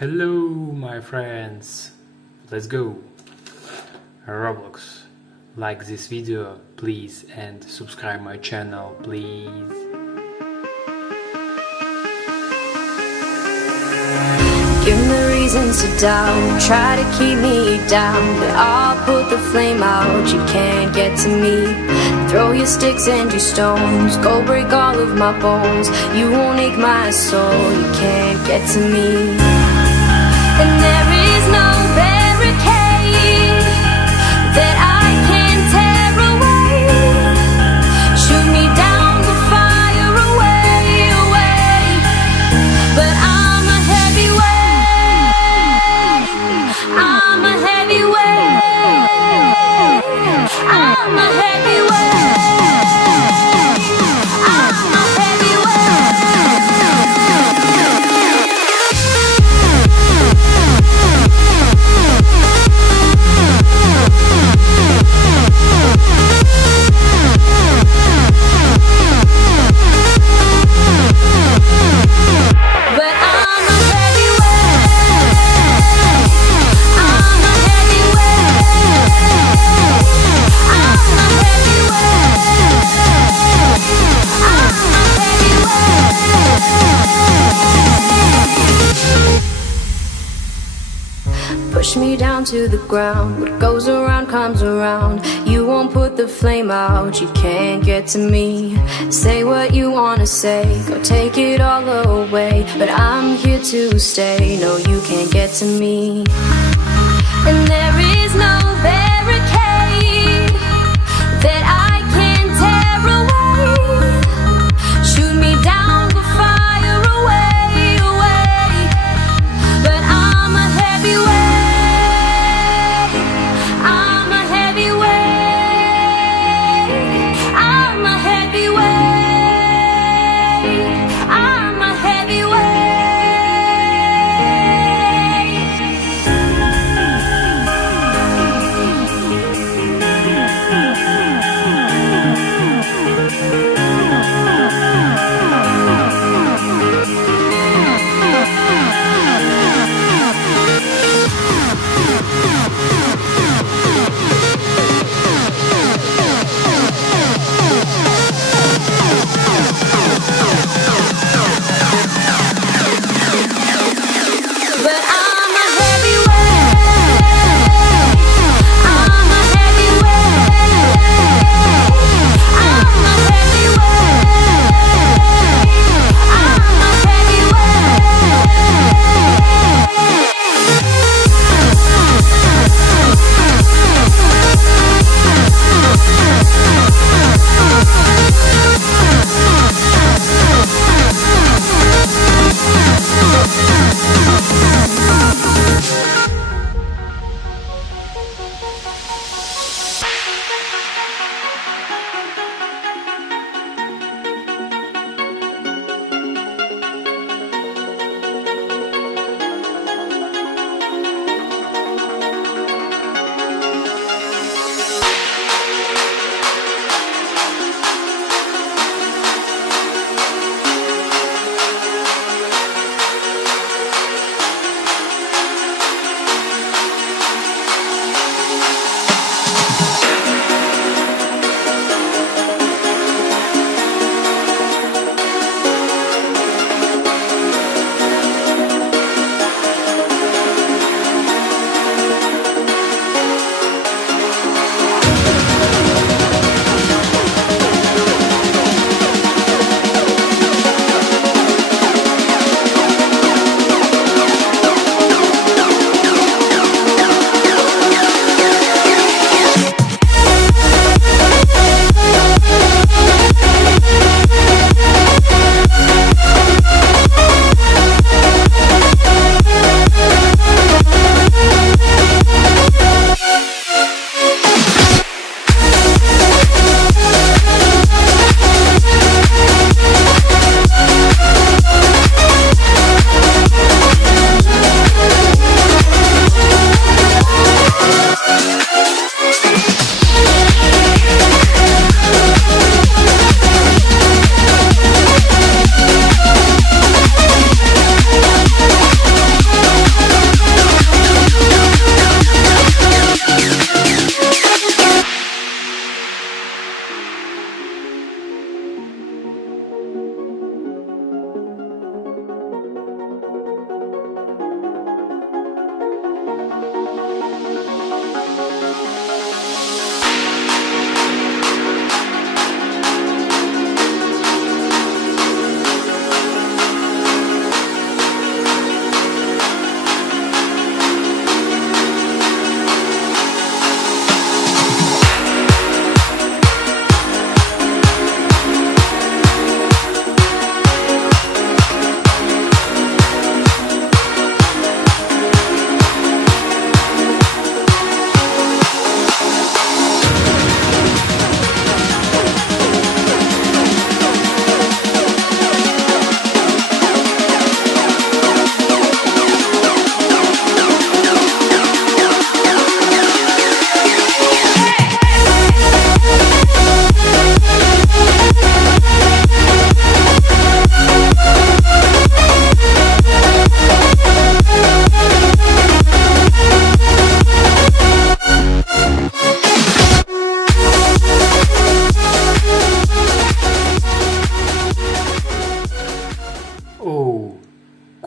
Hello my friends, let's go! Roblox, like this video please and subscribe my channel please. Give me reasons to doubt, try to keep me down, but I'll put the flame out, you can't get to me. Throw your sticks and your stones, go break all of my bones, you won't ache my soul, you can't get to me. And there is no barricade that I can tear away. Shoot me down the fire away, away. But I'm a heavyweight, I'm a heavyweight, I'm a heavyweight, I'm a push me down to the ground, what goes around comes around. You won't put the flame out, you can't get to me. Say what you wanna say, go take it all away, but I'm here to stay, no you can't get to me. And there is no barricade that I can tear away. Shoot me down the fire away, away. But I'm a heavyweight, I'm a heavyweight, I'm a heavyweight, I'm a heavyweight.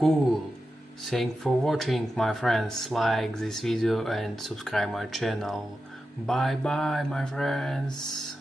Cool. Thanks for watching, my friends. Like this video and subscribe my channel. Bye bye, my friends.